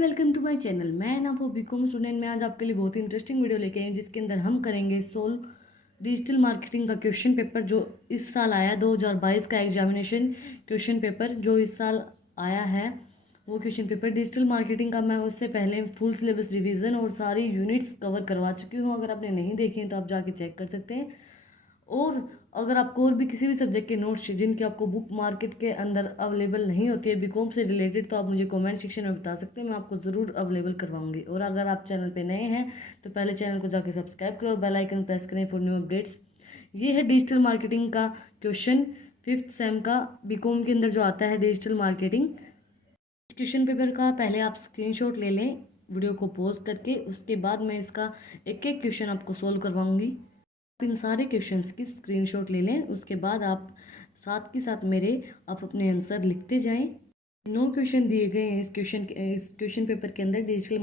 And welcome to my channel. मैं ना वो बीकॉम स्टूडेंट। मैं आज आपके लिए बहुत ही इंटरेस्टिंग वीडियो लेके आई हूँ जिसके अंदर हम करेंगे सोल्व डिजिटल मार्केटिंग का क्वेश्चन पेपर जो इस साल आया 2022 का एग्जामिनेशन क्वेश्चन पेपर जो इस साल आया है वो क्वेश्चन पेपर डिजिटल मार्केटिंग का। मैं उससे पहले फुल सिलेबस रिवीजन और सारी यूनिट्स कवर करवा चुकी हूँ। अगर आपने नहीं देखे हैं तो आप जाके चेक कर सकते हैं। और अगर आपको और भी किसी भी सब्जेक्ट के नोट्स चाहिए जिनकी आपको बुक मार्केट के अंदर अवेलेबल नहीं होती है बीकॉम से रिलेटेड, तो आप मुझे कमेंट सेक्शन में बता सकते हैं, मैं आपको ज़रूर अवेलेबल करवाऊंगी। और अगर आप चैनल पे नए हैं तो पहले चैनल को जाके सब्सक्राइब करो और बेल आइकन प्रेस करें फॉर न्यू अपडेट्स। ये है डिजिटल मार्केटिंग का क्वेश्चन, फिफ्थ सेम का बीकॉम के अंदर जो आता है डिजिटल मार्केटिंग क्वेश्चन पेपर का। पहले आप स्क्रीनशॉट ले लें वीडियो को पॉज करके, उसके बाद मैं इसका एक एक क्वेश्चन आपको सोल्व करवाऊंगी। इन सारे क्वेश्चंस की स्क्रीनशॉट ले लें, उसके बाद आप साथ के साथ मेरे आप अपने आंसर लिखते जाएं। 9 क्वेश्चन दिए गए हैं इस क्वेश्चन पेपर के अंदर डिजिटल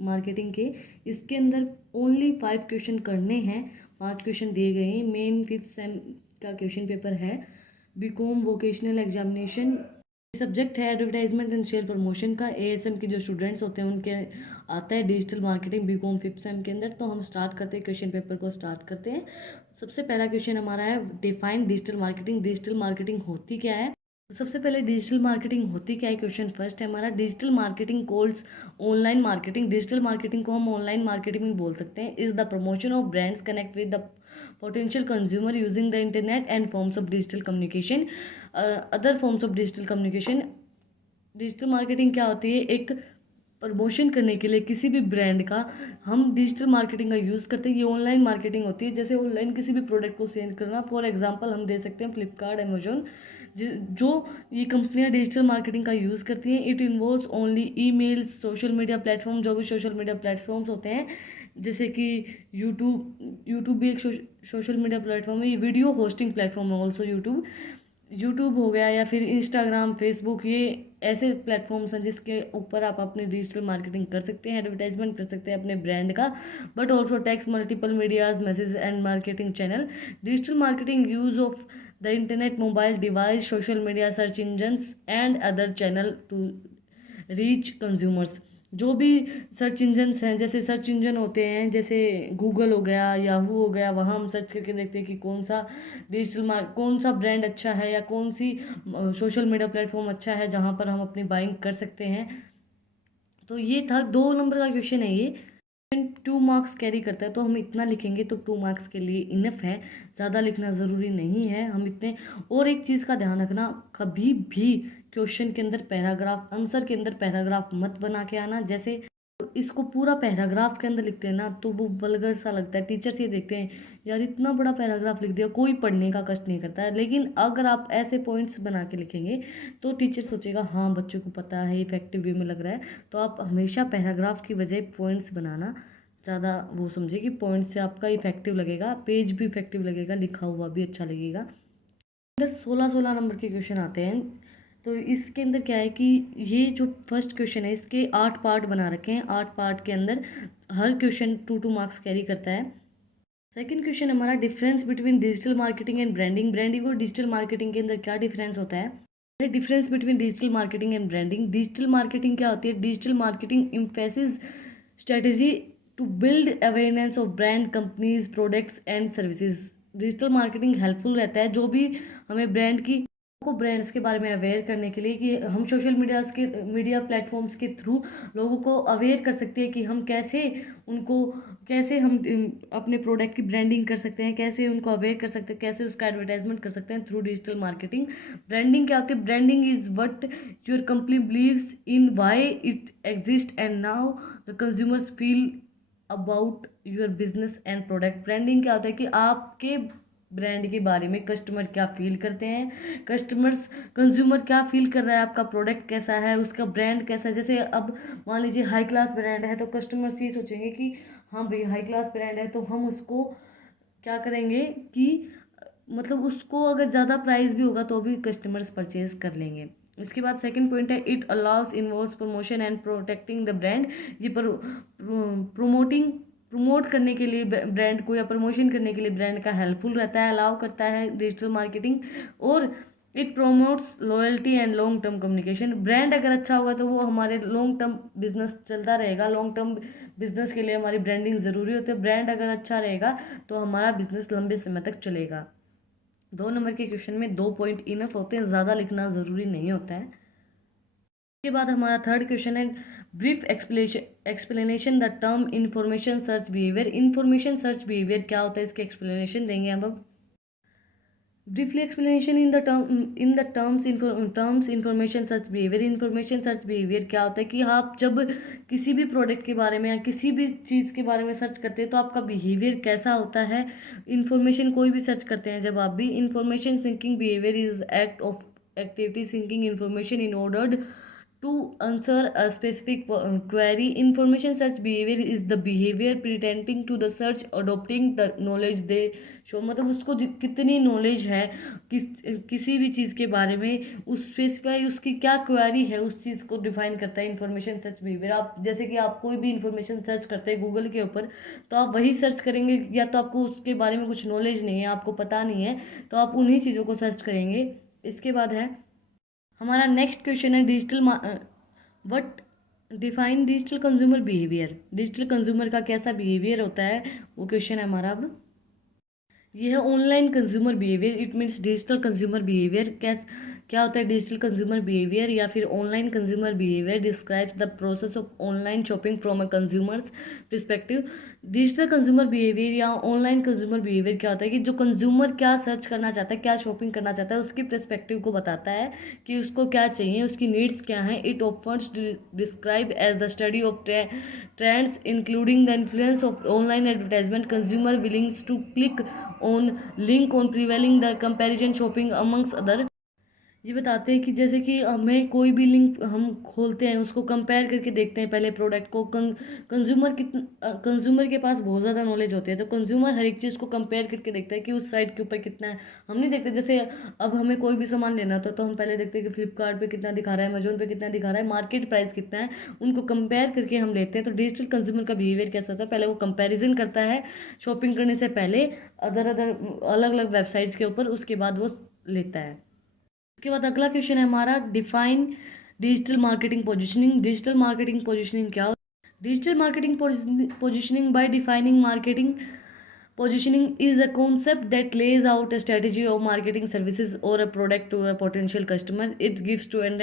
मार्केटिंग के। इसके अंदर ओनली 5 क्वेश्चन करने हैं। 5 क्वेश्चन दिए गए हैं। मेन फिफ्थ सेम का क्वेश्चन पेपर है बीकॉम वोकेशनल एग्जामिनेशन। सब्जेक्ट है एडवर्टाइजमेंट एंड सेल प्रमोशन का। एएसएम के जो स्टूडेंट्स होते हैं उनके आता है digital marketing BCom fifth sem के अंदर। तो हम स्टार्ट करते हैं, क्वेश्चन पेपर को स्टार्ट करते हैं। सबसे पहला क्वेश्चन हमारा है define digital marketing. Digital marketing होती क्या है? तो सबसे पहले डिजिटल मार्केटिंग होती क्या है, क्वेश्चन फर्स्ट है हमारा। Digital marketing calls online marketing. Digital marketing को हम ऑनलाइन मार्केटिंग भी बोल सकते हैं। Is the promotion of brands connect with the potential consumer using the internet and forms of digital communication, other forms of digital communication। Digital marketing क्या होती है? एक प्रमोशन करने के लिए किसी भी ब्रांड का हम डिजिटल मार्केटिंग का यूज़ करते हैं। ये ऑनलाइन मार्केटिंग होती है, जैसे ऑनलाइन किसी भी प्रोडक्ट को सेल करना। फॉर एग्जांपल हम दे सकते हैं फ्लिपकार्ट, अमेजोन, जो ये कंपनियां डिजिटल मार्केटिंग का यूज़ करती हैं। It involves only emails, social media platform, जो भी सोशल मीडिया प्लेटफॉर्म्स होते हैं जैसे कि यूट्यूब भी एक सोशल मीडिया प्लेटफॉर्म है। ये वीडियो होस्टिंग प्लेटफॉर्म है ऑल्सो। यूट्यूब हो गया या फिर इंस्टाग्राम, फेसबुक, ये ऐसे प्लेटफॉर्म्स हैं जिसके ऊपर आप अपनी डिजिटल मार्केटिंग कर सकते हैं, एडवर्टाइजमेंट कर सकते हैं अपने ब्रांड का। But also text multiple medias, message and marketing channel. Digital marketing use of the internet, mobile device, social media, search engines and other channel to reach consumers. जो भी सर्च इंजन्स हैं, जैसे search engine होते हैं जैसे Google हो गया, Yahoo हो गया, वहाँ हम सर्च करके देखते हैं कि कौन सा ब्रांड अच्छा है या कौन सी सोशल मीडिया प्लेटफॉर्म अच्छा है जहाँ पर हम अपनी बाइंग कर सकते हैं। तो ये था 2 नंबर का क्वेश्चन है ये। 2 मार्क्स कैरी करता है, तो हम इतना लिखेंगे तो 2 मार्क्स के लिए इनफ है, ज़्यादा लिखना ज़रूरी नहीं है हम इतने। और एक चीज़ का ध्यान रखना, कभी भी क्वेश्चन के अंदर पैराग्राफ, आंसर के अंदर पैराग्राफ मत बना के आना। जैसे इसको पूरा पैराग्राफ के अंदर लिखते हैं ना तो वो वल्गर सा लगता है। टीचर्स ये देखते हैं यार इतना बड़ा पैराग्राफ लिख दिया, कोई पढ़ने का कष्ट नहीं करता है। लेकिन अगर आप ऐसे पॉइंट्स बना के लिखेंगे तो टीचर सोचेगा हाँ बच्चों को पता है, इफेक्टिव वे में लग रहा है। तो आप हमेशा पैराग्राफ की बजाय पॉइंट्स बनाना ज़्यादा वो समझे कि पॉइंट से आपका इफेक्टिव लगेगा, पेज भी इफेक्टिव लगेगा, लिखा हुआ भी अच्छा लगेगा। अंदर 16-16 नंबर के क्वेश्चन आते हैं। तो इसके अंदर क्या है कि ये जो फर्स्ट क्वेश्चन है इसके 8 पार्ट बना रखे हैं। 8 पार्ट के अंदर हर क्वेश्चन 2-2 मार्क्स कैरी करता है। सेकंड क्वेश्चन हमारा difference between digital marketing and branding. Branding और डिजिटल मार्केटिंग के अंदर क्या डिफरेंस होता है? Difference between digital marketing and branding. Digital marketing क्या होती है? Digital marketing emphasis strategy to build awareness of brand, companies, products and services. Digital marketing helpful रहता है जो भी हमें ब्रांड्स के बारे में अवेयर करने के लिए, कि हम सोशल मीडिया प्लेटफॉर्म्स के थ्रू लोगों को अवेयर कर सकते हैं कि हम कैसे हम अपने प्रोडक्ट की ब्रांडिंग कर सकते हैं, कैसे उनको अवेयर कर सकते हैं, कैसे उसका एडवर्टाइजमेंट कर सकते हैं थ्रू डिजिटल मार्केटिंग। ब्रांडिंग क्या होती है? Branding is what your company believes in, why it exist and now the consumers feel about your business and product. Branding क्या होता है कि आपके ब्रांड के बारे में कस्टमर क्या फील करते हैं, कंज्यूमर क्या फील कर रहा है, आपका प्रोडक्ट कैसा है, उसका ब्रांड कैसा है। जैसे अब मान लीजिए हाई क्लास ब्रांड है तो कस्टमर्स ये सोचेंगे कि हाँ भाई हाई क्लास ब्रांड है, तो हम उसको क्या करेंगे कि मतलब उसको अगर ज़्यादा प्राइस भी होगा तो भी कस्टमर्स परचेज कर लेंगे। इसके बाद सेकंड पॉइंट है it allow us involves promotion and protecting the brand. ये प्रमोट करने के लिए ब्रांड को या प्रमोशन करने के लिए ब्रांड का हेल्पफुल रहता है, अलाउ करता है डिजिटल मार्केटिंग। और it promotes loyalty and long term communication. Brand अगर अच्छा होगा तो वो हमारे लॉन्ग टर्म बिजनेस चलता रहेगा। लॉन्ग टर्म बिजनेस के लिए हमारी ब्रांडिंग ज़रूरी होती है। ब्रांड अगर अच्छा रहेगा तो हमारा बिजनेस लंबे समय तक चलेगा। 2 नंबर के क्वेश्चन में 2 पॉइंट इनफ होते हैं, ज़्यादा लिखना ज़रूरी नहीं होता है। उसके बाद हमारा थर्ड क्वेश्चन है brief explanation the term information search behaviour. Information search behaviour क्या होता है, इसके एक्सप्लेनेशन देंगे हम अब। Briefly explanation in the terms information search behaviour. Information search behaviour क्या होता है कि आप जब किसी भी प्रोडक्ट के बारे में या किसी भी चीज़ के बारे में सर्च करते हैं तो आपका बिहेवियर कैसा होता है। इंफॉर्मेशन कोई भी सर्च करते हैं जब आप भी, information sinking behaviour is act of activity seeking information in order to answer a specific query. Information search behavior is the behavior pretending to the search adopting the knowledge they show। मतलब उसको कितनी knowledge है किसी भी चीज़ के बारे में, उस स्पेसिफाई उसकी क्या क्वेरी है, उस चीज़ को डिफाइन करता है इंफॉर्मेशन सर्च बिहेवियर। आप जैसे कि आप कोई भी इंफॉर्मेशन सर्च करते हैं गूगल के ऊपर तो आप वही सर्च करेंगे, या तो आपको उसके बारे में कुछ नॉलेज नहीं है, आपको पता नहीं है, तो आप उन्हीं चीज़ों को सर्च करेंगे। इसके बाद है हमारा नेक्स्ट क्वेश्चन है digital what define digital consumer behaviour. Digital consumer का कैसा बिहेवियर होता है वो क्वेश्चन है हमारा अब। ये है online consumer behaviour. It means digital consumer behaviour क्या होता है। डिजिटल कंज्यूमर बिहेवियर या फिर online consumer behaviour describes the process of online shopping from a consumers perspective. Digital consumer behaviour या ऑनलाइन कंज्यूमर बिहेवियर क्या होता है कि जो कंज्यूमर क्या सर्च करना चाहता है, क्या शॉपिंग करना चाहता है, उसकी परस्पेक्टिव को बताता है कि उसको क्या चाहिए, उसकी नीड्स क्या हैं। It offers describe as the study of trends including the influence of online advertisement consumer willings to click on link on prevailing the comparison shopping amongst other. ये बताते हैं कि जैसे कि हमें कोई भी लिंक हम खोलते हैं उसको कंपेयर करके देखते हैं पहले प्रोडक्ट को। कंज्यूमर के पास बहुत ज़्यादा नॉलेज होती है तो कंज्यूमर हर एक चीज़ को कंपेयर करके देखता है कि उस साइट के ऊपर कितना है। हम नहीं देखते, जैसे अब हमें कोई भी सामान लेना था तो हम पहले देखते हैं कि फ्लिपकार्ट पे कितना दिखा रहा है, अमेजोन पे कितना दिखा रहा है, मार्केट प्राइस कितना है, उनको कंपेयर करके हम लेते हैं। तो डिजिटल कंज्यूमर का बिहेवियर कैसा होता है, पहले वो कंपेरिजन करता है शॉपिंग करने से पहले अदर अलग अलग वेबसाइट्स के ऊपर, उसके बाद वो लेता है। इसके बाद अगला क्वेश्चन है हमारा define digital marketing positioning. Digital marketing positioning क्या होता है। Digital marketing positioning bye defining marketing positioning is a concept that lays out a strategy of marketing services or a product to a potential customer. It gives to an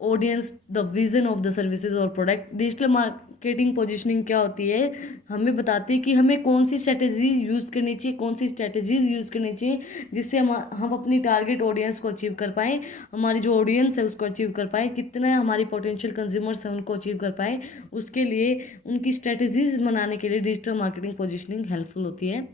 audience the vision of the services और product. Digital marketing positioning क्या होती है, हमें बताती है कि हमें कौन सी स्ट्रेटेजी यूज़ करनी चाहिए, कौन सी स्ट्रेटेजीज यूज़ करनी चाहिए जिससे हम अपनी टारगेट ऑडियंस को अचीव कर पाएँ, हमारी जो ऑडियंस है उसको अचीव कर पाए, कितना हमारी पोटेंशियल कंज्यूमर्स हैं उनको अचीव कर पाए, उसके लिए उनकी स्ट्रेटेजीज बनाने के लिए डिजिटल मार्केटिंग पोजीशनिंग हेल्पफुल होती है।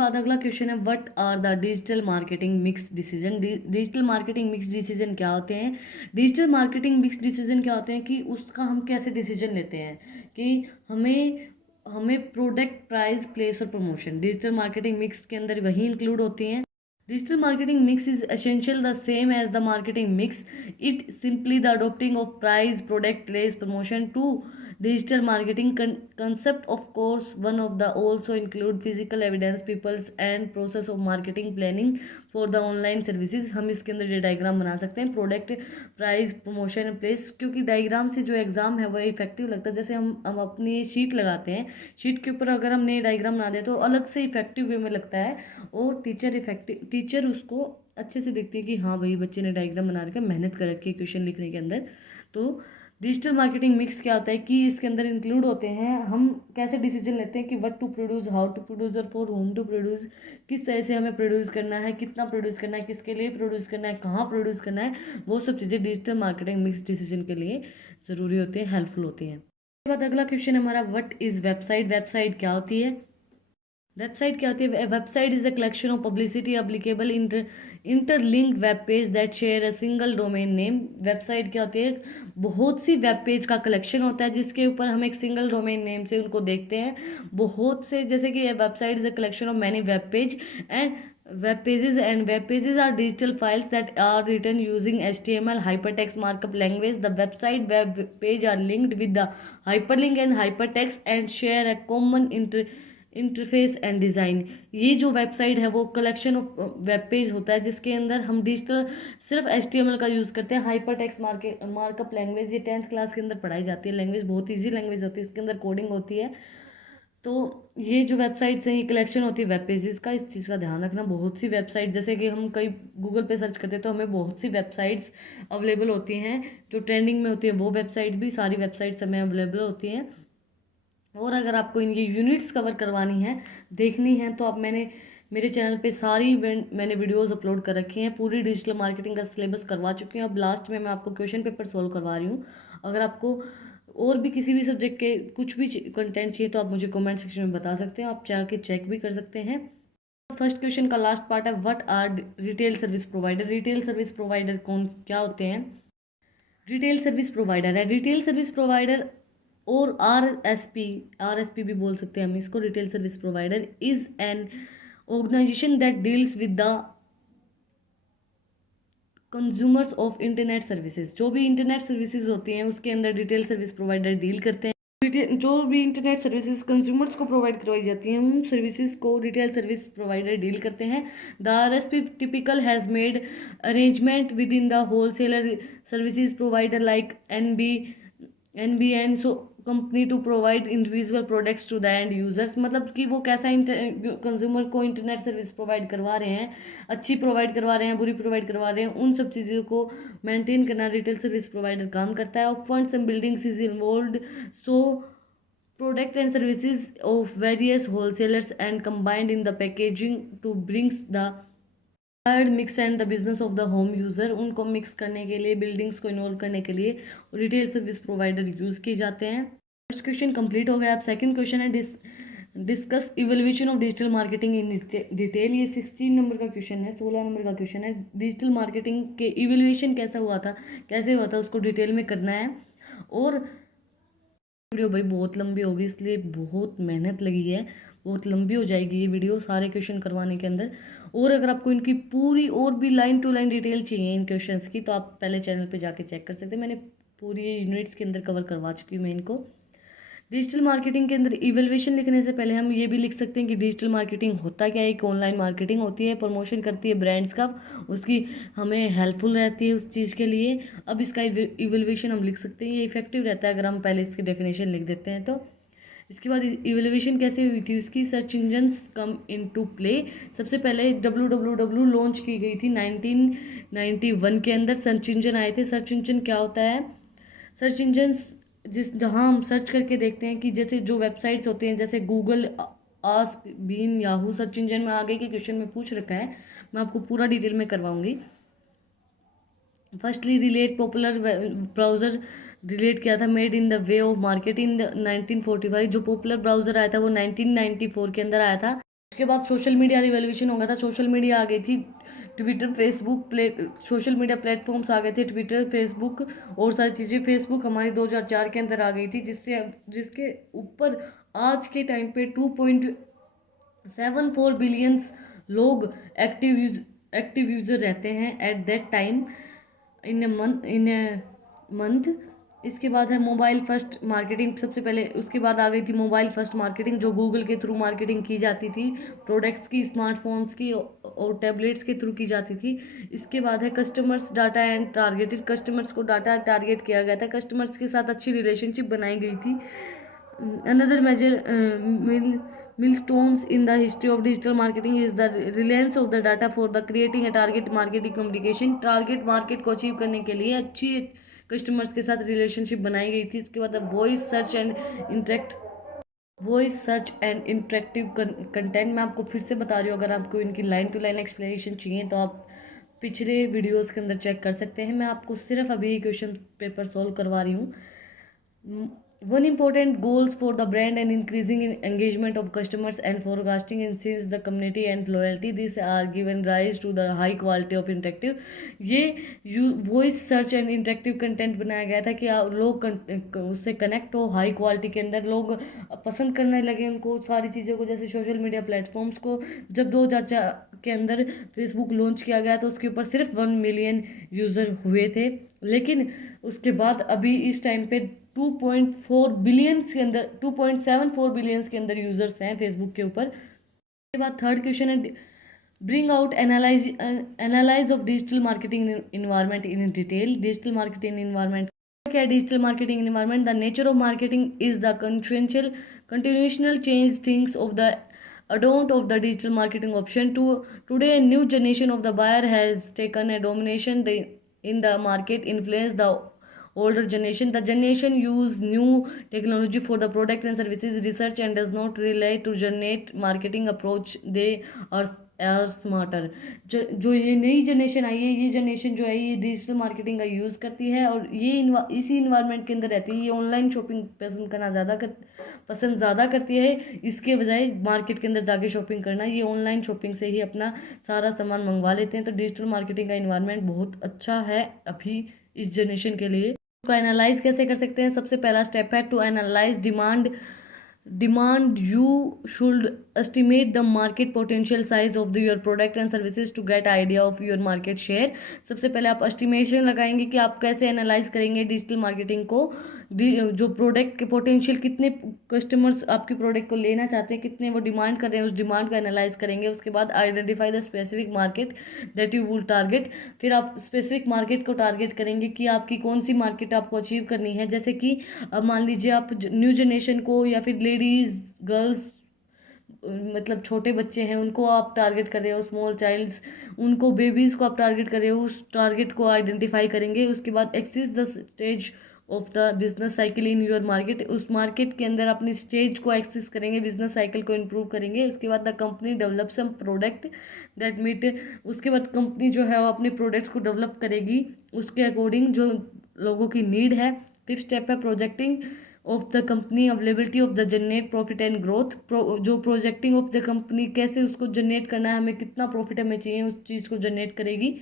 बाद अगला क्वेश्चन है what are the digital marketing mix decision. Digital marketing mix decision क्या होते हैं। डिजिटल मार्केटिंग मिक्स डिसीजन क्या होते हैं कि उसका हम कैसे डिसीजन लेते हैं कि हमें हमें प्रोडक्ट प्राइस प्लेस और प्रमोशन डिजिटल मार्केटिंग मिक्स के अंदर वही इंक्लूड होती हैं। Digital marketing mix is essential the same as the marketing mix. It simply the adopting of price, product, place, promotion to digital marketing concept. Of course, one of the also include physical evidence, peoples and process of marketing planning for the online services. हम इसके अंदर ये diagram बना सकते हैं product price promotion place, क्योंकि diagram से जो एग्जाम है वो इफेक्टिव लगता है। जैसे हम अपनी शीट लगाते हैं, शीट के ऊपर अगर हमने डायग्राम बना दिया तो अलग से इफेक्टिव वे में लगता है और टीचर उसको अच्छे से देखती है कि हाँ भाई बच्चे ने डायग्राम बना रखा है, मेहनत कर रखी है क्वेश्चन लिखने के अंदर। तो डिजिटल मार्केटिंग मिक्स क्या होता है कि इसके अंदर इंक्लूड होते हैं हम कैसे डिसीजन लेते हैं कि what to produce, how to produce और फॉर होम टू प्रोड्यूस, किस तरह से हमें प्रोड्यूस करना है, कितना प्रोड्यूस करना है, किसके लिए प्रोड्यूस करना है, कहाँ प्रोड्यूस करना है, वो सब चीज़ें डिजिटल मार्केटिंग मिक्स डिसीजन के लिए ज़रूरी होती है, हेल्पफुल होती हैं। उसके बाद अगला क्वेश्चन हमारा व्हाट इज़ वेबसाइट। वेबसाइट क्या होती है। वेबसाइट क्या होती है। Website is a collection of publicity applicable interlinked web page that share a single domain name. Website क्या होती है, बहुत सी वेब पेज का कलेक्शन होता है जिसके ऊपर हम एक सिंगल डोमेन नेम से उनको देखते हैं। बहुत से, जैसे कि website is a collection of many web page and web pages are digital files that are written using HTML hypertext markup language. The website web page are linked with the hyperlink and hypertext and share a common interface and design. ये जो website है वो collection of web page होता है जिसके अंदर हम digital सिर्फ HTML का यूज़ करते हैं। हाइपर टेक्स्ट मार्कअप लैंग्वेज ये 10th क्लास के अंदर पढ़ाई जाती है। लैंग्वेज बहुत ईजी लैंग्वेज होती है, इसके अंदर कोडिंग होती है। तो ये जो वेबसाइट्स हैं ये कलेक्शन होती है वेब पेजेस का, इस चीज़ का ध्यान रखना। बहुत सी वेबसाइट जैसे कि हम कई गूगल पे सर्च करते हैं तो हमें बहुत सी वेबसाइट्स अवेलेबल होती हैं जो ट्रेंडिंग में होती है, वो वेबसाइट भी सारी वेबसाइट्स हमें अवेलेबल होती हैं। और अगर आपको इनकी यूनिट्स कवर करवानी है, देखनी है, तो आप मेरे चैनल पे मैंने वीडियोस अपलोड कर रखी हैं। पूरी डिजिटल मार्केटिंग का सिलेबस करवा चुकी हूँ। अब लास्ट में मैं आपको क्वेश्चन पेपर सोल्व करवा रही हूँ। अगर आपको और भी किसी भी सब्जेक्ट के कुछ भी कंटेंट चाहिए तो आप मुझे कमेंट सेक्शन में बता सकते हैं, आप जाके चेक भी कर सकते हैं। फर्स्ट क्वेश्चन का लास्ट पार्ट है, what are retail service provider. Retail service provider क्या होते हैं? रिटेल सर्विस प्रोवाइडर है, रिटेल सर्विस प्रोवाइडर और आर एस पी भी बोल सकते हैं हम इसको। Retail service provider is an organisation that deals with the consumers of internet services. जो भी इंटरनेट सर्विसेज होती हैं उसके अंदर रिटेल सर्विस प्रोवाइडर डील करते हैं। जो भी इंटरनेट सर्विसेज कंज्यूमर्स को प्रोवाइड करवाई जाती हैं उन सर्विसेज को रिटेल सर्विस प्रोवाइडर डील करते हैं। The RSP typical has made arrangement with in the wholesaler services provider like NBN so company to provide individual products to the end users. मतलब कि वो कैसा कंज्यूमर को इंटरनेट सर्विस प्रोवाइड करवा रहे हैं, अच्छी प्रोवाइड करवा रहे हैं, बुरी प्रोवाइड करवा रहे हैं, उन सब चीज़ों को मेंटेन करना रिटेल सर्विस प्रोवाइडर काम करता है। और funds and buildings is involve so product and services of various wholesalers and combined in the packaging to brings the desired mix and the business of the home user। उनको mix करने के लिए, buildings को involve करने के लिए retail service provider use किए जाते हैं। फर्स्ट क्वेश्चन कंप्लीट हो गया। अब सेकंड क्वेश्चन है, discuss evolution of digital marketing in detail. ये 16 नंबर का क्वेश्चन है, 16 नंबर का क्वेश्चन है। डिजिटल मार्केटिंग के इवोल्यूशन कैसा हुआ था, कैसे हुआ था, उसको डिटेल में करना है। और वीडियो भाई बहुत लंबी होगी इसलिए बहुत मेहनत लगी है, बहुत लंबी हो जाएगी ये वीडियो सारे क्वेश्चन करवाने के अंदर। और अगर आपको इनकी पूरी और भी लाइन टू लाइन डिटेल चाहिए इन क्वेश्चंस की तो आप पहले चैनल पे जाके चेक कर सकते हैं। मैंने पूरी यूनिट्स के अंदर कवर करवा चुकी हूँ मैं इनको। डिजिटल मार्केटिंग के अंदर इवैल्यूएशन लिखने से पहले हम ये भी लिख सकते हैं कि डिजिटल मार्केटिंग होता क्या है। एक ऑनलाइन मार्केटिंग होती है, प्रमोशन करती है ब्रांड्स का, उसकी हमें हेल्पफुल रहती है उस चीज़ के लिए। अब इसका इवैल्यूएशन हम लिख सकते हैं, ये इफेक्टिव रहता है अगर हम पहले इसकी डेफिनेशन लिख देते हैं तो। इसके बाद इवैल्यूएशन कैसे हुई थी उसकी, search engines come into play. सबसे पहले www लॉन्च की गई थी 1991 के अंदर। सर्च इंजन आए थे। सर्च इंजन क्या होता है? सर्च इंजन्स जहाँ हम सर्च करके देखते हैं कि जैसे जो वेबसाइट्स होती हैं जैसे Google, Ask, Bing, Yahoo, search engine में आगे के क्वेश्चन में पूछ रखा है, मैं आपको पूरा डिटेल में करवाऊंगी। Firstly relate popular browser relate किया था made in the way of market in 1945। जो पॉपुलर ब्राउज़र आया था वो 1994 के अंदर आया था। उसके बाद सोशल मीडिया रिवॉल्यूशन हो गया था। सोशल मीडिया आ गई थी, Twitter, Facebook, social media platforms आ गए थे, ट्विटर, फेसबुक और सारी चीज़ें। फेसबुक हमारी 2004 के अंदर आ गई थी जिसके ऊपर आज के टाइम पे 2.74 बिलियंस लोग एक्टिव यूज़र रहते हैं at that time in a month. इसके बाद है मोबाइल फर्स्ट मार्केटिंग। सबसे पहले उसके बाद आ गई थी मोबाइल फर्स्ट मार्केटिंग जो गूगल के थ्रू मार्केटिंग की जाती थी, प्रोडक्ट्स की, स्मार्टफोन्स की और टैबलेट्स के थ्रू की जाती थी। इसके बाद है customers data and targeted. Customers को डाटा टारगेट किया गया था, कस्टमर्स के साथ अच्छी रिलेशनशिप बनाई गई थी। Another major millstones in the history of digital marketing is the reliance of the data for the creating a target marketing communication। Target market को अचीव करने के लिए अच्छी कस्टमर्स के साथ रिलेशनशिप बनाई गई थी। इसके बाद voice search and interactive content. मैं आपको फिर से बता रही हूँ, अगर आपको इनकी लाइन टू लाइन एक्सप्लेनेशन चाहिए तो आप पिछले वीडियोस के अंदर चेक कर सकते हैं। मैं आपको सिर्फ अभी क्वेश्चन पेपर सॉल्व करवा रही हूँ। One important goals for the brand and increasing in engagement of customers and forecasting increase the community and loyalty. These are given rise to the high quality of interactive। ये voice search and interactive content बनाया गया था कि लोग उससे connect हो, high quality के अंदर लोग पसंद करने लगे उनको सारी चीज़ों को। जैसे सोशल मीडिया प्लेटफॉर्म्स को जब 2004 के अंदर फेसबुक लॉन्च किया गया तो उसके ऊपर सिर्फ 1 मिलियन यूज़र हुए थे, लेकिन उसके बाद अभी इस टाइम पे 2.4 बिलियंस के अंदर 2.74 बिलियंस के अंदर यूजर्स हैं फेसबुक के ऊपर। उसके बाद थर्ड क्वेश्चन है bring out analyse of digital marketing environment in detail. Digital marketing environment क्या है? Digital marketing environment the nature of marketing is the continuational change things of the adont of the digital marketing option to today a new generation of the buyer has taken a domination in the market influence the older generation. The generation use new technology for the product and services research and does not rely to generate marketing approach. They are smarter. जो ये नई generation आई है, ये generation जो है ये digital marketing का use करती है और ये इसी इन्वायरमेंट के अंदर रहती है। ये ऑनलाइन शॉपिंग पसंद करना पसंद ज़्यादा करती है, इसके बजाय मार्केट के अंदर जाके शॉपिंग करना। ये ऑनलाइन शॉपिंग से ही अपना सारा सामान मंगवा लेते हैं। तो डिजिटल मार्केटिंग का इन्वायरमेंट बहुत अच्छा है अभी इस जनरेशन के लिए। उसको एनालाइज कैसे कर सकते हैं? सबसे पहला स्टेप है to analyse demand you should estimate the market potential size of your product and services to get idea of your market share। सबसे पहले आप एस्टिमेशन लगाएंगे कि आप कैसे एनालाइज करेंगे डिजिटल मार्केटिंग को, जो प्रोडक्ट के पोटेंशियल, कितने कस्टमर्स आपके प्रोडक्ट को लेना चाहते हैं, कितने वो डिमांड कर रहे हैं, उस डिमांड को एनालाइज करेंगे। उसके बाद identify the specific market that you will target. फिर आप स्पेसिफिक मार्केट को टारगेट करेंगे कि आपकी कौन सी मार्केट आपको अचीव करनी है। जैसे कि अब मान लीजिए आप न्यू जनरेशन को या फिर लेडीज़ गर्ल्स मतलब छोटे बच्चे हैं उनको आप टारगेट कर रहे हो, स्मॉल चाइल्ड्स, उनको बेबीज़ को आप टारगेट कर रहे हो, उस टारगेट को आइडेंटिफाई करेंगे। उसके बाद axis the stage of the business cycle in your market. उस मार्केट के अंदर अपनी स्टेज को एक्सेस करेंगे, बिजनेस साइकिल को इम्प्रूव करेंगे। उसके बाद the company develop some product that meet. उसके बाद कंपनी जो है वो अपने प्रोडक्ट्स को डेवलप करेगी उसके अकॉर्डिंग जो लोगों की नीड है। फिफ्थ स्टेप है projecting of the company availability of the generate profit and growth. जो प्रोजेक्टिंग ऑफ द कंपनी कैसे उसको जनरेट करना है, हमें कितना प्रॉफिट हमें चाहिए, उस चीज़ को जनरेट करेगी।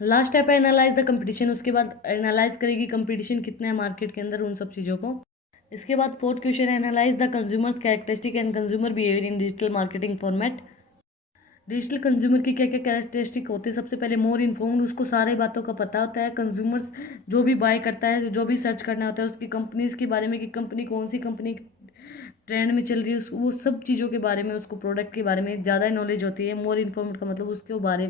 लास्ट स्टेप है एनालाइज द कंपटीशन। उसके बाद एनालाइज करेगी कंपटीशन कितना है मार्केट के अंदर, उन सब चीज़ों को। इसके बाद फोर्थ क्वेश्चन है analyse the consumers characteristic and consumer behaviour in digital marketing format. Digital consumer की क्या क्या कैरेक्टरिस्टिक होती है? सबसे पहले मोर इन्फॉर्म्ड, उसको सारे बातों का पता होता है। कंज्यूमर्स जो भी बाय करता है, जो भी सर्च करना होता है उसकी कंपनीज़ के बारे में कि कंपनी कौन सी कंपनी ट्रेंड में चल रही है, वो सब चीज़ों के बारे में, उसको प्रोडक्ट के बारे में ज़्यादा नॉलेज होती है। मोर इन्फॉर्म्ड का मतलब उसके बारे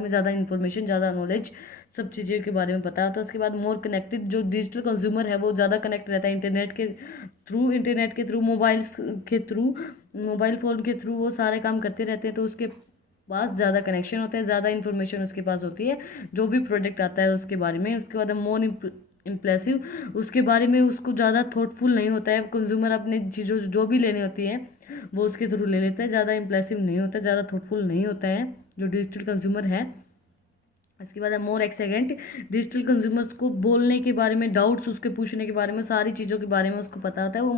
में ज़्यादा इन्फॉर्मेशन, ज़्यादा नॉलेज, सब चीज़ों के बारे में पता होता है। उसके बाद मोर कनेक्टेड, जो डिजिटल कंज्यूमर है वो ज़्यादा कनेक्ट रहता है इंटरनेट के थ्रू मोबाइल फ़ोन के थ्रू वो सारे काम करते रहते हैं। तो उसके पास ज़्यादा कनेक्शन होता है, ज़्यादा इन्फॉर्मेशन उसके पास होती है जो भी प्रोडक्ट आता है उसके बारे में। उसके बाद मोर इम्प्रेसिव, उसके बारे में उसको ज़्यादा थॉटफुल नहीं होता है। कंज्यूमर अपनी चीज़ों जो भी लेनी होती है वो उसके थ्रू ले लेता है, ज़्यादा इम्प्रेसिव नहीं होता, ज़्यादा थॉटफुल नहीं होता है जो डिजिटल कंज्यूमर है। इसके बाद है मोर एक्साइटेंट, डिजिटल कंज्यूमर्स को बोलने के बारे में, डाउट्स उसके पूछने के बारे में, सारी चीज़ों के बारे में उसको पता होता है। वो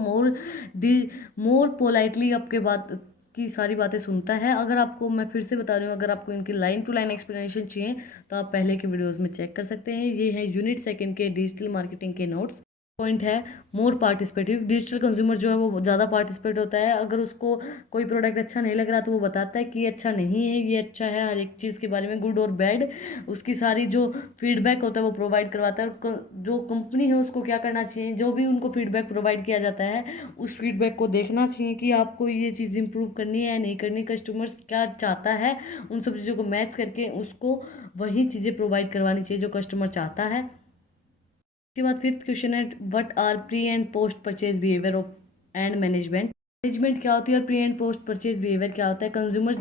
मोर पोलाइटली आपके बात की सारी बातें सुनता है। अगर आपको, मैं फिर से बता रही हूँ, अगर आपको इनकी लाइन टू लाइन एक्सप्लेनेशन चाहिए तो आप पहले के वीडियोज़ में चेक कर सकते हैं। ये है यूनिट सेकंड के डिजिटल मार्केटिंग के नोट्स। पॉइंट है मोर पार्टिसिपेटिव, डिजिटल कंज्यूमर जो है वो ज़्यादा पार्टिसिपेट होता है। अगर उसको कोई प्रोडक्ट अच्छा नहीं लग रहा तो वो बताता है कि ये अच्छा नहीं है, ये अच्छा है, हर एक चीज़ के बारे में, गुड और बैड, उसकी सारी जो फीडबैक होता है वो प्रोवाइड करवाता है। जो कंपनी है उसको क्या करना चाहिए, जो भी उनको फीडबैक प्रोवाइड किया जाता है उस फीडबैक को देखना चाहिए कि आपको ये चीज़ इंप्रूव करनी है या नहीं करनी, कस्टमर्स क्या चाहता है, उन सब चीज़ों को मैच करके उसको वही चीज़ें प्रोवाइड करवानी चाहिए जो कस्टमर चाहता है। इसके बाद फिफ्थ क्वेश्चन है what are pre and post purchase behaviour of and management क्या होती है और pre and post purchase behaviour क्या होता है? Consumers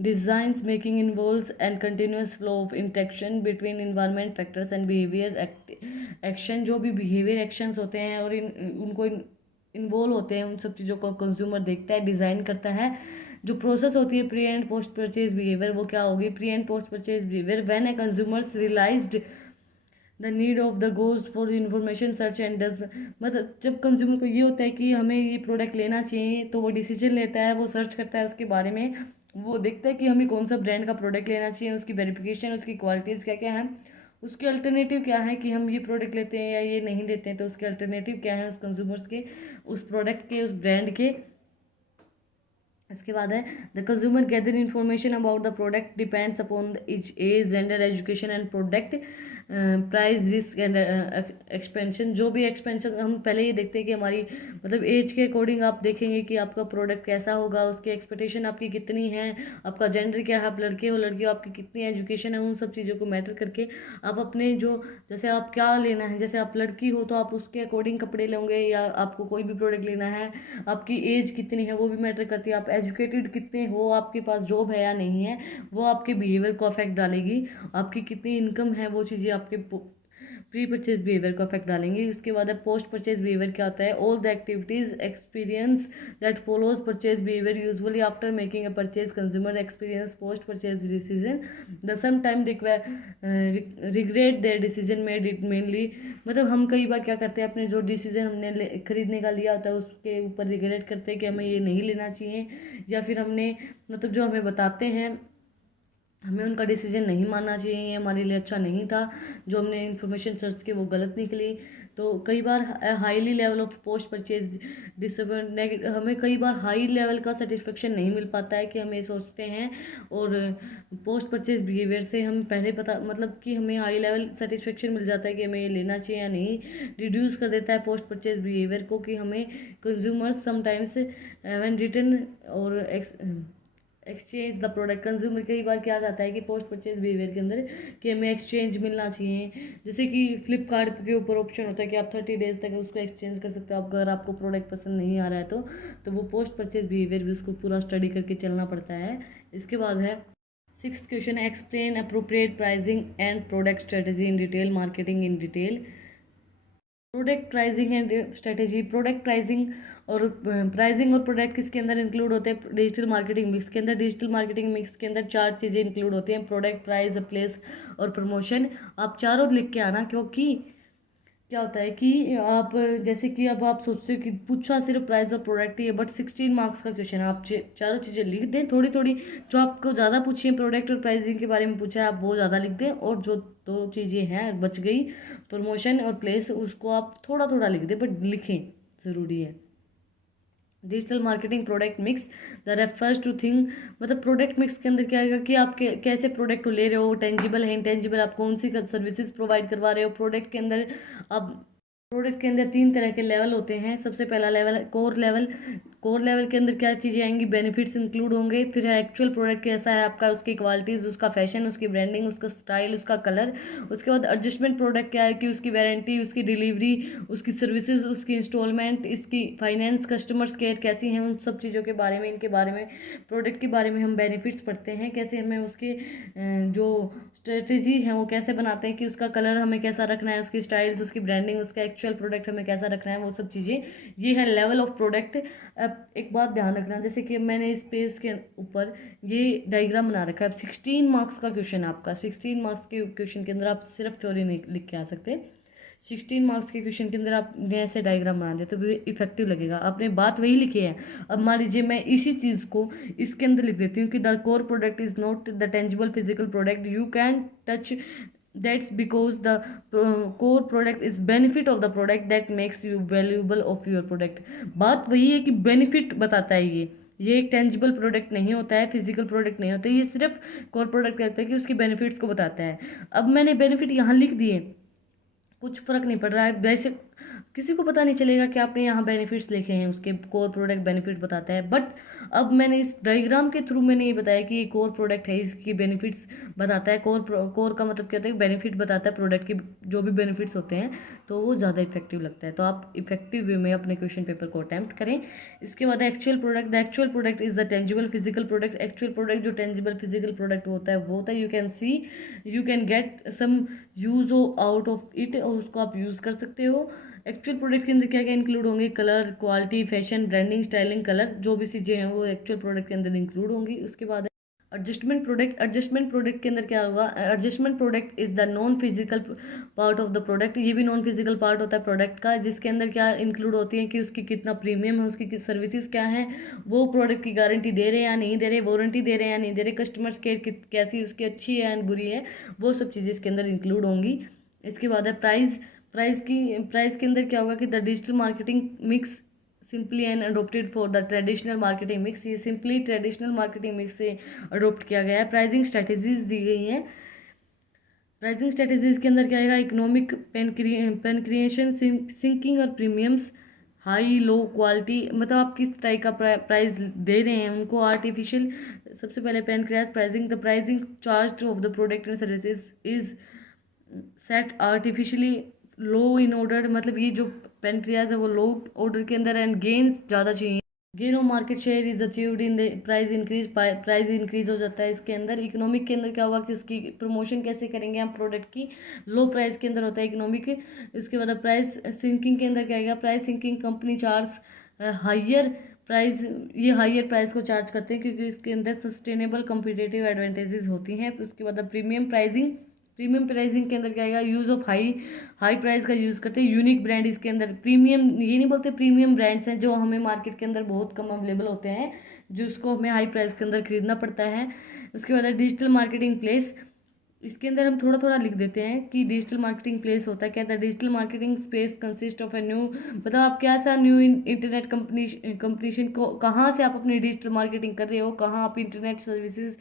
designs making involves and continuous flow of interaction between environment factors and behaviour action. जो भी बिहेवियर एक्शंस होते हैं और उनको इन्वॉल्व होते हैं, उन सब चीज़ों को कंज्यूमर देखता है, डिज़ाइन करता है। जो प्रोसेस होती है pre and post purchase behaviour, वो क्या होगी? Pre and post purchase behaviour when a consumers realised the need of the goes for information search and does. मतलब जब कंज्यूमर को ये होता है कि हमें ये प्रोडक्ट लेना चाहिए तो वो डिसीजन लेता है, वो सर्च करता है उसके बारे में, वो देखता है कि हमें कौन सा ब्रांड का प्रोडक्ट लेना चाहिए, उसकी वेरिफिकेशन, उसकी क्वालिटीज़ क्या क्या है, उसके अल्टरनेटिव क्या है कि हम ये प्रोडक्ट लेते हैं या ये नहीं लेते हैं, तो उसके अल्टरनेटिव क्या है उस कंज्यूमर्स के, उस प्रोडक्ट के, उस ब्रांड के। इसके बाद है the consumer gather information about the product depends upon etch age gender education and product price risk and expansion. जो भी एक्सपेंशन हम पहले ये देखते हैं कि हमारी मतलब एज के अकॉर्डिंग आप देखेंगे कि आपका प्रोडक्ट कैसा होगा, उसकी एक्सपेक्टेशन आपकी कितनी है, आपका जेंडर क्या है, आप लड़के हो लड़की हो, आपकी कितनी एजुकेशन है, उन सब चीज़ों को मैटर करके आप अपने जो जैसे आप क्या लेना है, जैसे आप लड़की हो तो आप उसके अकॉर्डिंग कपड़े लोगे, या आपको कोई भी प्रोडक्ट लेना है, आपकी एज कितनी है वो भी मैटर करती है, आप एजुकेटेड कितने हो, आपके पास जॉब है या नहीं है, वो आपके बिहेवियर को अफेक्ट डालेगी, आपकी कितनी इनकम है वो चीज़ें आपके प्री परचेज बिहेवियर को अफेक्ट डालेंगे। उसके बाद है पोस्ट परचेज बिहेवियर। क्या होता है? All the activities experience that follows purchase behaviour usually after making a purchase consumer experience post purchase decision the some time regret their decision made it mainly. मतलब हम कई बार क्या करते हैं, अपने जो डिसीजन हमने खरीदने का लिया होता है उसके ऊपर रिग्रेट करते हैं कि हमें ये नहीं लेना चाहिए, या फिर हमने मतलब जो हमें बताते हैं हमें उनका डिसीजन नहीं मानना चाहिए, ये हमारे लिए अच्छा नहीं था, जो हमने इन्फॉर्मेशन सर्च की वो गलत निकली। तो कई बार highly level of post purchase disappoint हमें कई बार हाई लेवल का सेटिस्फेक्शन नहीं मिल पाता है कि हम ये सोचते हैं, और पोस्ट परचेज बिहेवियर से हम पहले पता मतलब कि हमें हाई लेवल सेटिस्फेक्शन मिल जाता है कि हमें ये लेना चाहिए या नहीं, रिड्यूस कर देता है पोस्ट परचेज बिहेवियर को कि हमें कंज्यूमर्स समटाइम्स व्हेन रिटर्न और एक्सचेंज द प्रोडक्ट। कंज्यूमर कई बार क्या चाहता है कि पोस्ट परचेज बिहेवियर के अंदर कि हमें एक्सचेंज मिलना चाहिए, जैसे कि फ्लिपकार्ट के ऊपर ऑप्शन होता है कि आप 30 डेज तक उसको एक्सचेंज कर सकते हो, आप अगर आपको प्रोडक्ट पसंद नहीं आ रहा है तो वो पोस्ट परचेज बिहेवियर भी उसको पूरा स्टडी करके चलना पड़ता है। इसके बाद है sixth question, explain appropriate pricing and product strategy in detail, marketing in detail. Product pricing and strategy. Product pricing और प्रोडक्ट किसके अंदर इंक्लूड होते हैं? डिजिटल मार्केटिंग मिक्स के अंदर। डिजिटल मार्केटिंग मिक्स के अंदर 4 चीज़ें इंक्लूड होती हैं: प्रोडक्ट, प्राइस, प्लेस और प्रमोशन। आप चारों लिख के आना, क्योंकि क्या होता है कि आप जैसे कि अब आप सोचते हो कि पूछा सिर्फ प्राइस और प्रोडक्ट ही है, बट 16 मार्क्स का क्वेश्चन है, आप चारों चीज़ें लिख दें थोड़ी थोड़ी। जो आपको ज़्यादा पूछी है प्रोडक्ट और प्राइसिंग के बारे में पूछा है आप वो ज़्यादा लिख दें, और जो 2 चीज़ें हैं बच गई प्रमोशन और प्लेस, उसको आप थोड़ा थोड़ा लिख दें, बट लिखें, ज़रूरी है। Digital marketing product mix the refers to thing. मतलब प्रोडक्ट मिक्स के अंदर क्या आएगा कि आप कैसे प्रोडक्ट को ले रहे हो, टेंजिबल है, इंटेंजिबल, आप कौन सी सर्विसेज प्रोवाइड करवा रहे हो। प्रोडक्ट के अंदर 3 तरह के लेवल होते हैं। सबसे पहला लेवल है कोर लेवल। कोर लेवल के अंदर क्या चीज़ें आएंगी? बेनिफिट्स इंक्लूड होंगे। फिर है एक्चुअल प्रोडक्ट कैसा है आपका, उसकी क्वालिटीज़, उसका फैशन, उसकी ब्रांडिंग, उसका स्टाइल, उसका कलर। उसके बाद एडजस्टमेंट प्रोडक्ट क्या है कि उसकी वारंटी, उसकी डिलीवरी, उसकी सर्विसेज, उसकी इंस्टॉलमेंट, इसकी फाइनेंस, कस्टमर्स केयर कैसी हैं, उन सब चीज़ों के बारे में, इनके बारे में, प्रोडक्ट के बारे में हम बेनिफिट्स पढ़ते हैं, कैसे हमें उसके जो स्ट्रेटेजी है वो कैसे बनाते हैं कि उसका कलर हमें कैसा रखना है, उसकी स्टाइल्स, उसकी ब्रांडिंग, उसका एक्चुअल प्रोडक्ट हमें कैसा रखना है, वो सब चीज़ें। ये है लेवल ऑफ प्रोडक्ट। अब एक बात ध्यान रखना, जैसे कि मैंने इस पेज के ऊपर ये डायग्राम बना रखा है। अब 16 मार्क्स का क्वेश्चन है आपका। 16 मार्क्स के क्वेश्चन के अंदर आप सिर्फ थ्योरी नहीं लिख के आ सकते। 16 मार्क्स के क्वेश्चन के अंदर आपने ऐसे डायग्राम बना दिया तो वो इफेक्टिव लगेगा। आपने बात वही लिखी है। अब मान लीजिए मैं इसी चीज़ को इसके अंदर लिख देती हूँ कि the core product is not the tangible physical product you can touch, that's because the core product is benefit of the product that makes you valuable of your product। बात वही है कि बेनिफिट बताता है ये एक टेंजिबल प्रोडक्ट नहीं होता है, फिजिकल प्रोडक्ट नहीं होता है, ये सिर्फ कोर प्रोडक्ट कहता है कि उसके बेनिफिट्स को बताता है। अब मैंने बेनिफिट यहाँ लिख दिए, कुछ फर्क नहीं पड़ रहा है, वैसे किसी को पता नहीं चलेगा कि आपने यहाँ बेनिफिट्स लिखे हैं, उसके कोर प्रोडक्ट बेनिफिट बताता है। बट अब मैंने इस डायग्राम के थ्रू मैंने ये बताया कि ये कोर प्रोडक्ट है, इसकी बेनिफिट्स बताता है। कोर का मतलब क्या होता है? बेनिफिट बताता है प्रोडक्ट के जो भी बेनिफिट्स होते हैं, तो वो ज़्यादा इफेक्टिव लगता है। तो आप इफेक्टिव वे में अपने क्वेश्चन पेपर को अटैम्प्ट करें। इसके बाद actual product. The actual product is the tangible physical product. Actual product जो टेंजिबल फिजिकल प्रोडक्ट होता है वो होता है you can see, you can get some use out of it, और उसको आप यूज़ कर सकते हो। एक्चुअल प्रोडक्ट के अंदर क्या क्या इंक्लूड होंगे? Colour, quality, fashion, branding, styling, colour, जो भी चीज़ें हैं वो एक्चुअल प्रोडक्ट के अंदर इंक्लूड होंगी। उसके बाद एडजस्टमेंट प्रोडक्ट। एडजस्टमेंट प्रोडक्ट के अंदर क्या होगा? Adjustment product is the non physical part of the product. ये भी नॉन फिजिकल पार्ट होता है प्रोडक्ट का, जिसके अंदर क्या इंक्लूड होती है कि उसकी कितना प्रीमियम है, उसकी सर्विसेज क्या है, वो प्रोडक्ट की गारंटी दे रहे हैं या नहीं दे रहे, वारंटी दे रहे हैं या नहीं दे रहे, कस्टमर केयर कैसी उसकी अच्छी है या बुरी है, वो सब चीज़ें इसके अंदर इंक्लूड होंगी। इसके बाद है प्राइस। प्राइस के अंदर क्या होगा कि the digital marketing mix simply and adopted for the traditional marketing mix. ये सिंपली ट्रेडिशनल मार्केटिंग मिक्स से अडोप्ट किया गया है। प्राइसिंग स्ट्रेटेजीज दी गई हैं। प्राइसिंग स्ट्रेटेजीज के अंदर क्या आएगा, इकोनॉमिक पेन क्रिएशन, सिंकिंग और प्रीमियम्स, हाई लो क्वालिटी, मतलब आप किस टाइप का प्राइस दे रहे हैं उनको। आर्टिफिशियल, सबसे पहले pancreas pricing, the pricing charge of the product and services is set artificially low in order, मतलब ये जो पेनक्रियाज है वो लो ऑर्डर के अंदर एंड गेन्स ज़्यादा चाहिए। Gain of market share is achieved in the price increase हो जाता है इसके अंदर। इकोनॉमिक के अंदर क्या होगा कि उसकी प्रमोशन कैसे करेंगे हम प्रोडक्ट की, लो प्राइस के अंदर होता है इकोनॉमिक। उसके बाद प्राइस सिंकिंग के अंदर क्या आएगा, price skimming company charge higher price, ये हाइयर प्राइस को चार्ज करते हैं क्योंकि इसके अंदर सस्टेनेबल कम्पिटेटिव एडवांटेजेस होती हैं। फिर उसके बाद प्रीमियम प्राइसिंग के अंदर क्या आएगा, use of high high price का यूज़ करते हैं। यूनिक ब्रांड इसके अंदर, प्रीमियम ये नहीं बोलते, प्रीमियम ब्रांड्स हैं जो हमें मार्केट के अंदर बहुत कम अवेलेबल होते हैं, जो उसको हमें हाई प्राइस के अंदर खरीदना पड़ता है। उसके बाद डिजिटल मार्केटिंग प्लेस, इसके अंदर हम थोड़ा थोड़ा लिख देते हैं कि डिजिटल मार्केटिंग प्लेस होता है क्या था। Digital marketing space consist of a new, मतलब आप क्या सा न्यू इंटरनेट कंपनीशन को, कहाँ से आप अपनी डिजिटल मार्केटिंग कर रहे हो, कहाँ आप इंटरनेट सर्विसेज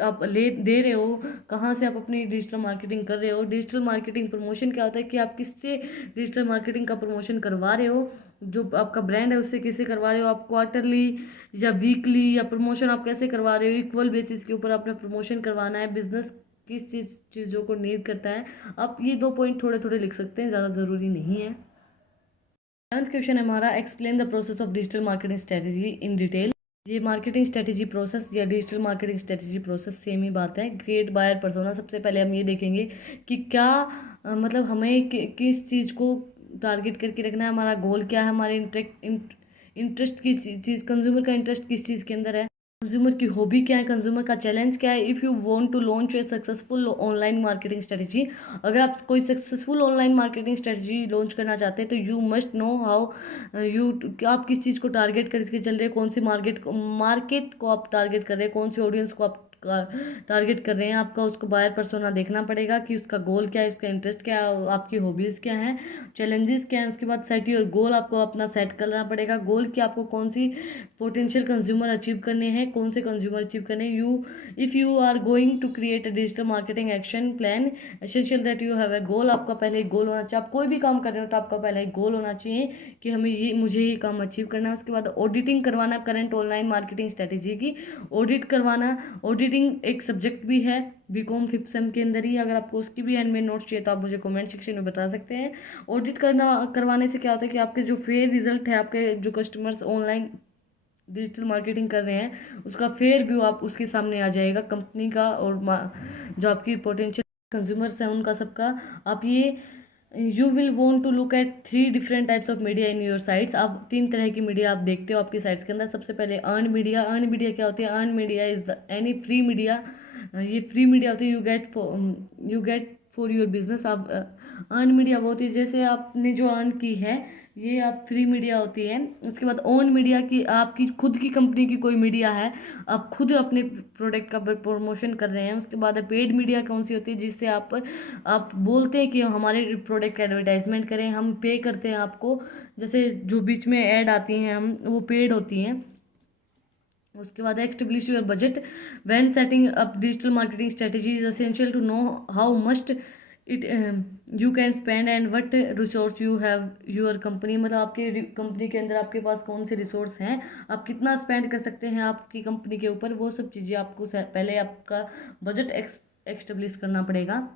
आप ले दे रहे हो, कहाँ से आप अपनी डिजिटल मार्केटिंग कर रहे हो। डिजिटल मार्केटिंग प्रमोशन क्या होता है कि आप किससे डिजिटल मार्केटिंग का प्रमोशन करवा रहे हो, जो आपका ब्रांड है उससे कैसे करवा रहे हो आप, क्वार्टरली या वीकली, या प्रमोशन आप कैसे करवा रहे हो, इक्वल बेसिस के ऊपर आपने प्रमोशन करवाना है। बिजनेस किस चीज़ों को नीड करता है, आप ये 2 पॉइंट थोड़े थोड़े लिख सकते हैं, ज़्यादा ज़रूरी नहीं है। 7th क्वेश्चन है हमारा, explain the process of digital marketing strategy in detail. ये मार्केटिंग स्ट्रेटेजी प्रोसेस या digital marketing strategy process same ही बात है। क्रिएट बायर पर्सोना, सबसे पहले हम ये देखेंगे कि क्या मतलब हमें किस चीज़ को टारगेट करके रखना है, हमारा गोल क्या है, हमारे इंटरेस्ट किस चीज़, कंज्यूमर का इंटरेस्ट किस चीज़ के अंदर है, कंज्यूमर की हॉबी क्या है, कंज्यूमर का चैलेंज क्या है। If you want to launch a successful online marketing strategy, अगर आप कोई successful online marketing strategy launch करना चाहते हैं तो you must know how you, आप किस चीज़ को टारगेट करके चल रहे हैं, कौन सी मार्केट को आप टारगेट कर रहे हैं, कौन सी ऑडियंस को आप टारगेट कर रहे हैं। आपका उसको बायर पर्सोना देखना पड़ेगा कि उसका गोल क्या है, उसका इंटरेस्ट क्या है, आपकी हॉबीज़ क्या हैं, चैलेंजेस क्या हैं। उसके बाद सेट योर गोल, आपको अपना सेट करना पड़ेगा गोल कि आपको कौन सी पोटेंशियल कंज्यूमर अचीव करने हैं, कौन से कंज्यूमर अचीव करने हैं। If you are going to create a digital marketing action plan, essential that you have a goal, आपका पहले एक गोल होना चाहिए। आप कोई भी काम कर रहे हो तो आपका पहले एक गोल होना चाहिए कि मुझे ये काम अचीव करना है। उसके बाद ऑडिटिंग करवाना, करंट ऑनलाइन मार्केटिंग स्ट्रेटेजी की ऑडिट करवाना। ऑडिटिंग एक सब्जेक्ट भी है बीकॉम 5th सेम के अंदर ही, अगर आपको उसकी भी एंड में नोट्स चाहिए तो आप मुझे कमेंट सेक्शन में बता सकते हैं। ऑडिट करवाने से क्या होता है कि आपके जो फेयर रिजल्ट है, आपके जो कस्टमर्स ऑनलाइन डिजिटल मार्केटिंग कर रहे हैं उसका फेयर व्यू आप उसके सामने आ जाएगा कंपनी का, और जो आपकी पोटेंशियल कंज्यूमर्स हैं उनका सबका। आप ये you will want to look at 3 different types of media in your sites, आप 3 तरह की मीडिया आप देखते हो आपकी साइट्स के अंदर। सबसे पहले अर्न मीडिया, अर्न मीडिया क्या होती है, earn media is the any free media, ये फ्री मीडिया होती है, you get for your business. आप अर्न मीडिया वो होती है जैसे आपने जो अर्न की है, ये आप फ्री मीडिया होती है। उसके बाद ओन मीडिया की, आपकी खुद की कंपनी की कोई मीडिया है, आप खुद अपने प्रोडक्ट का प्रमोशन कर रहे हैं। उसके बाद पेड मीडिया कौन सी होती है, जिससे आप बोलते हैं कि हमारे प्रोडक्ट का एडवर्टाइजमेंट करें, हम पे करते हैं आपको, जैसे जो बीच में ऐड आती हैं हम, वो पेड होती हैं। उसके बाद establish your budget, when setting up digital marketing strategy is essential to know how must it you can spend and what resource you have your company, मतलब आपके कंपनी के अंदर आपके पास कौन से रिसोर्स हैं, आप कितना स्पेंड कर सकते हैं आपकी कंपनी के ऊपर, वो सब चीज़ें आपको पहले आपका बजट एक्स्टेब्लिश करना पड़ेगा।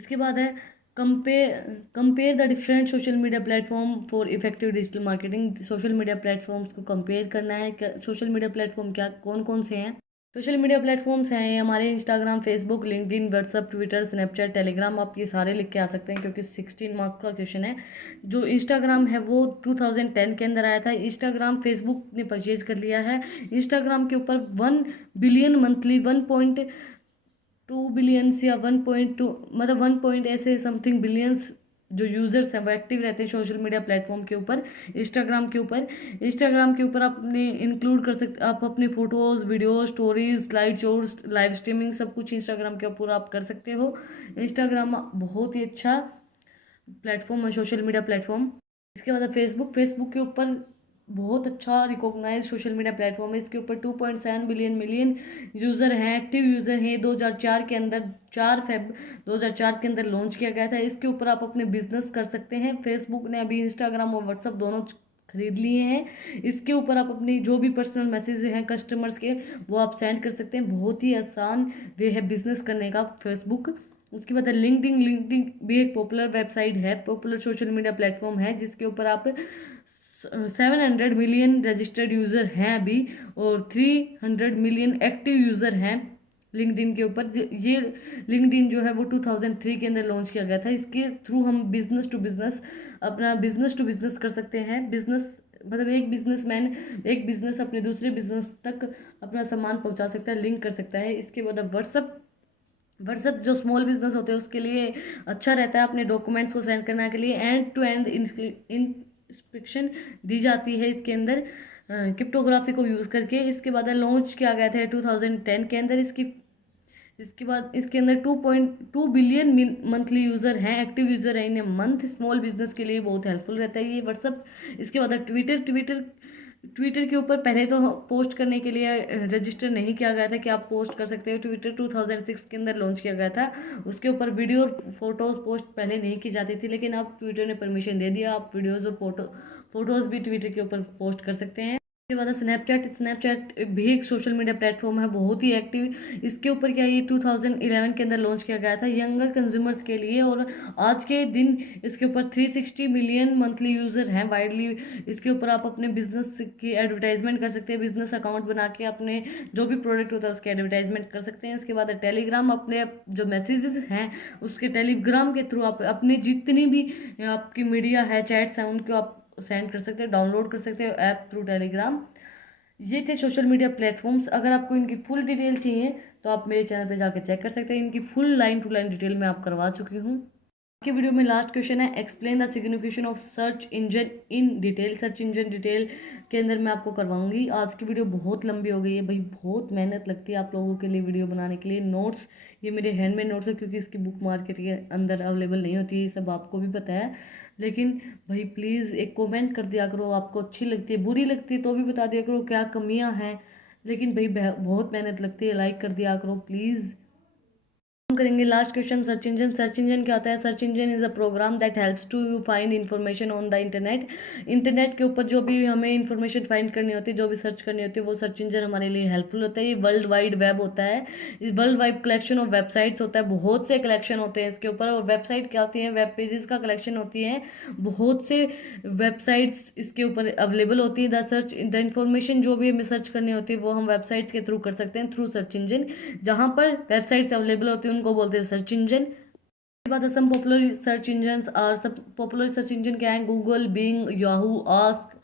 इसके बाद है compare the different social media platform for effective digital marketing. Social media platforms को कंपेयर करना है, सोशल मीडिया प्लेटफॉर्म क्या कौन कौन से हैं। सोशल मीडिया प्लेटफॉर्म्स हैं ये हमारे Instagram, Facebook, LinkedIn, WhatsApp, Twitter, Snapchat, Telegram, आप ये सारे लिख के आ सकते हैं क्योंकि 16 मार्क्स का क्वेश्चन है। जो इंस्टाग्राम है वो 2010 के अंदर आया था। इंस्टाग्राम फेसबुक ने परचेज कर लिया है। इंस्टाग्राम के ऊपर 1 बिलियन मंथली, 1.2 बिलियंस या 1.2, मतलब 1 पॉइंट ऐसे समथिंग बिलियंस जो यूज़र्स हैं वो एक्टिव रहते हैं सोशल मीडिया प्लेटफॉर्म के ऊपर, इंस्टाग्राम के ऊपर आप अपने इंक्लूड कर सकते, आप अपने photos, video, stories, slide shows, live streaming, सब कुछ इंस्टाग्राम के ऊपर आप कर सकते हो। इंस्टाग्राम बहुत ही अच्छा प्लेटफॉर्म है, सोशल मीडिया प्लेटफॉर्म। इसके बाद फेसबुक के ऊपर बहुत अच्छा रिकॉग्नाइज सोशल मीडिया प्लेटफॉर्म है। इसके ऊपर 2.7 मिलियन यूज़र हैं, एक्टिव यूज़र हैं। 2004 के अंदर 4 फेब 2004 के अंदर लॉन्च किया गया था। इसके ऊपर आप अपने बिजनेस कर सकते हैं। फेसबुक ने अभी इंस्टाग्राम और व्हाट्सअप दोनों खरीद लिए हैं। इसके ऊपर आप अपनी जो भी पर्सनल मैसेज हैं कस्टमर्स के वो आप सेंड कर सकते हैं। बहुत ही आसान वे है बिजनेस करने का फेसबुक। उसके बाद लिंक्डइन। लिंक्डइन भी एक पॉपुलर वेबसाइट है, पॉपुलर सोशल मीडिया प्लेटफॉर्म है, जिसके ऊपर आप 700 मिलियन रजिस्टर्ड यूज़र हैं अभी और 300 मिलियन एक्टिव यूज़र हैं लिंक्डइन के ऊपर। ये लिंक्डइन जो है वो 2003 के अंदर लॉन्च किया गया था। इसके थ्रू हम बिजनेस टू बिजनेस अपना बिजनेस टू बिजनेस कर सकते हैं। बिजनेस मतलब एक बिजनेसमैन एक बिजनेस अपने दूसरे बिजनेस तक अपना सामान पहुंचा सकता है, लिंक कर सकता है। इसके बाद व्हाट्सअप जो स्मॉल बिजनेस होते हैं उसके लिए अच्छा रहता है, अपने डॉक्यूमेंट्स को सेंड करने के लिए। एंड टू एंड इंस्क्रिप्शन दी जाती है इसके अंदर क्रिप्टोग्राफी को यूज़ करके। इसके बाद लॉन्च किया गया था 2010 के अंदर। इसके बाद इसके अंदर 2.2 बिलियन मंथली यूज़र हैं, एक्टिव यूज़र हैं इन मंथ। स्मॉल बिजनेस के लिए बहुत हेल्पफुल रहता है ये व्हाट्सअप। इसके बाद ट्विटर के ऊपर पहले तो पोस्ट करने के लिए रजिस्टर नहीं किया गया था कि आप पोस्ट कर सकते हो। ट्विटर 2006 के अंदर लॉन्च किया गया था। उसके ऊपर वीडियो और फोटोज़ पोस्ट पहले नहीं की जाती थी, लेकिन अब ट्विटर ने परमिशन दे दिया, आप वीडियोज़ और फोटोज़ भी ट्विटर के ऊपर पोस्ट कर सकते हैं। उसके बाद स्नैपचैट भी एक सोशल मीडिया प्लेटफॉर्म है, बहुत ही एक्टिव। इसके ऊपर क्या ये 2011 के अंदर लॉन्च किया गया था यंगर कंज्यूमर्स के लिए, और आज के दिन इसके ऊपर 360 मिलियन मंथली यूज़र हैं वाइडली। इसके ऊपर आप अपने बिजनेस की एडवर्टाइजमेंट कर सकते हैं, बिजनेस अकाउंट बना के अपने जो भी प्रोडक्ट होता है उसकी एडवर्टाइजमेंट कर सकते हैं। इसके बाद टेलीग्राम, अपने जो मैसेजेस हैं उसके टेलीग्राम के थ्रू आप अपनी जितनी भी आपकी मीडिया है, चैट्स हैं, उनको आप सेंड कर सकते हैं, डाउनलोड कर सकते हो ऐप थ्रू टेलीग्राम। ये थे सोशल मीडिया प्लेटफॉर्म्स। अगर आपको इनकी फुल डिटेल चाहिए तो आप मेरे चैनल पे जाकर चेक कर सकते हैं। इनकी full line to line detail मैं आप करवा चुकी हूँ। आज की वीडियो में लास्ट क्वेश्चन है, explain the signification of search engine in detail. Search engine detail के अंदर मैं आपको करवाऊंगी। आज की वीडियो बहुत लंबी हो गई है भाई, बहुत मेहनत लगती है आप लोगों के लिए वीडियो बनाने के लिए। नोट्स ये मेरे हैंडमेड नोट्स है, क्योंकि इसकी बुक मार्केट के अंदर अवेलेबल नहीं होती है, ये सब आपको भी पता है। लेकिन भाई प्लीज़ एक कमेंट कर दिया करो, आपको अच्छी लगती है बुरी लगती है तो भी बता दिया करो क्या कमियां हैं। लेकिन भाई बहुत मेहनत लगती है, लाइक कर दिया करो प्लीज़। हम करेंगे last question, search engine. Search engine क्या होता है? Search engine is a program that helps to you find information on the internet. Internet के ऊपर जो भी हमें इन्फॉर्मेशन फाइंड करनी होती है, जो भी सर्च करनी होती है, वो सर्च इंजन हमारे लिए हेल्पफुल होता है। ये वर्ल्ड वाइड वेब होता है, इस world wide collection of websites होता है, बहुत से कलेक्शन होते हैं इसके ऊपर। और वेबसाइट क्या होती है? वेब पेजेस का कलेक्शन होती है, बहुत से वेबसाइट्स इसके ऊपर अवेलेबल होती है। द इन्फॉर्मेशन जो भी हमें सर्च करनी होती है वो हम वेबसाइट्स के थ्रू कर सकते हैं, थ्रू सर्च इंजन। जहाँ पर वेबसाइट्स अवेलेबल होती है उनको बोलते हैं सर्च इंजन। इसके बाद सम पॉपुलर सर्च इंजन। और सब पॉपुलर सर्च इंजन क्या है? Google, Bing, Yahoo, Ask,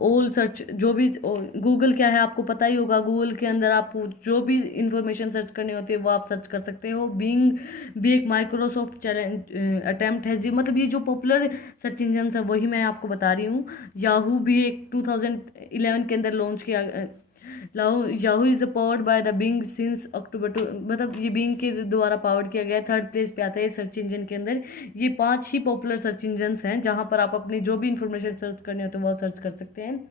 all search. जो भी गूगल क्या है आपको पता ही होगा, गूगल के अंदर आप जो भी इंफॉर्मेशन सर्च करनी होती है वो आप सर्च कर सकते हो। बिंग भी एक माइक्रोसॉफ्ट चैलेंज अटेम्प्ट है जी, मतलब ये जो पॉपुलर सर्च इंजन है वही मैं आपको बता रही हूँ। याहू भी एक 2011 के अंदर लॉन्च किया। Yahoo is powered by the Bing since October two, मतलब ये बिंग के द्वारा पावर्ड किया गया है। थर्ड प्लेस पे आता है सर्च इंजन के अंदर। ये 5 ही पॉपुलर सर्च इंजन्स हैं जहाँ पर आप अपनी जो भी इंफॉर्मेशन सर्च करनी होती है वो सर्च कर सकते हैं।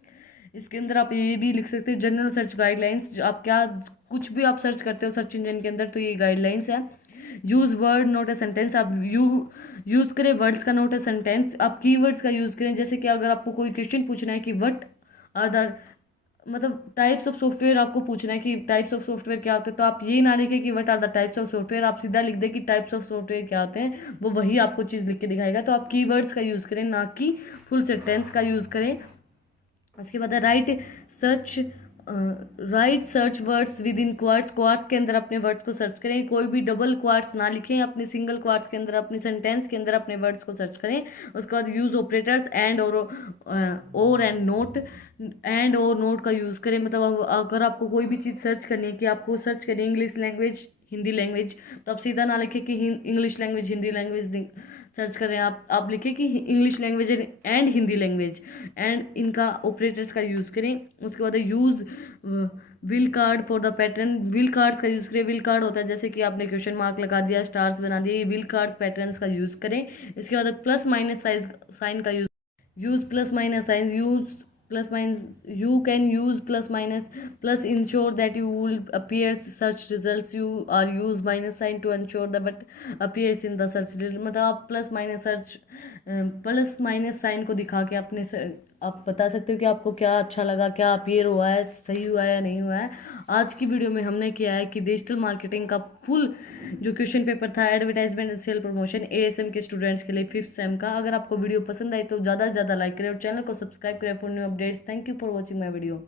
इसके अंदर आप ये भी लिख सकते हो जनरल सर्च गाइडलाइंस। जो आप क्या कुछ भी आप सर्च करते हो सर्च इंजन के अंदर तो ये गाइडलाइंस है। Use word note a sentence. आप यूज़ करें वर्ड्स का नोट ए सेंटेंस। आप कीवर्ड्स का यूज़ करें, जैसे कि अगर आपको कोई क्वेश्चन पूछना है कि व्हाट आर द, मतलब टाइप्स ऑफ सॉफ्टवेयर आपको पूछना है कि टाइप्स ऑफ सॉफ्टवेयर क्या होते हैं, तो आप ये ना लिखें कि what are the types of software, आप सीधा लिख दें कि टाइप्स ऑफ सॉफ्टवेयर क्या होते हैं, वो वही आपको चीज़ लिख के दिखाएगा। तो आप कीवर्ड्स का यूज़ करें, ना कि फुल सेंटेंस का यूज़ करें। उसके बाद है right search words with in quartz. Quartz के अंदर अपने वर्ड्स को सर्च करें, कोई भी डबल क्वार्ट्स ना लिखें, अपने सिंगल क्वार्ट्स के अंदर अपने सेंटेंस के अंदर अपने वर्ड्स को सर्च करें। उसके बाद यूज़ ऑपरेटर्स एंड और एंड नोट। एंड और नोट का यूज़ करें, मतलब अगर आपको कोई भी चीज़ सर्च करनी है कि आपको सर्च करनी है इंग्लिश लैंग्वेज, हिंदी लैंग्वेज, तो आप सीधा ना लिखें कि English language, Hindi language search करें। आप लिखें कि English language and Hindi language, and इनका ऑपरेटर्स का यूज़ करें। उसके बाद use will card for the pattern. Will cards का यूज़ करें। विल कार्ड होता है जैसे कि आपने क्वेश्चन मार्क लगा दिया, स्टार्स बना दिए, ये विल कार्ड्स पैटर्न्स का यूज़ करें। इसके बाद प्लस माइनस साइन का use plus minus sign. Use plus minus, you can use plus minus, plus ensure that you will appear search results, you are use minus sign to ensure that but appears in the search result। मतलब आप plus minus search, plus minus sign को दिखा के अपने आप बता सकते हो कि आपको क्या अच्छा लगा, क्या अपीयर हुआ है, सही हुआ है या नहीं हुआ है। आज की वीडियो में हमने किया है कि डिजिटल मार्केटिंग का फुल जो क्वेश्चन पेपर था advertisement and sale promotion ASM के स्टूडेंट्स के लिए 5th सेम का। अगर आपको वीडियो पसंद आई तो ज़्यादा से ज़्यादा लाइक करें और चैनल को सब्सक्राइब करें for new updates. Thank you for watching my video.